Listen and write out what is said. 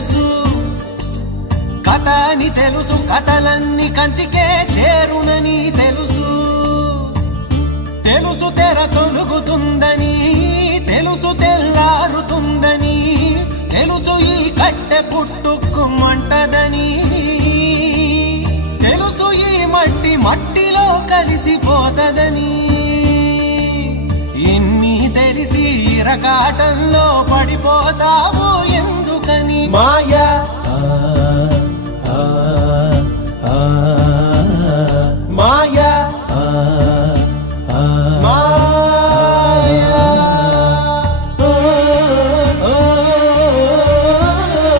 తెలుసు, కథ అని తెలుసు, కథలన్నీ కంచికే చేరునని తెలుసు. తెలుసు తెర తొలుగుతుందని, తెలుసు తెల్లారుతుందని, తెలుసు ఈ కట్టె పుట్టుకుమంటదని, తెలుసు ఈ మట్టి మట్టిలో కలిసిపోతదని. ఇన్ని తెలిసి ఇరకాటంలో పడిపోతావు ఎందుకని? మాయ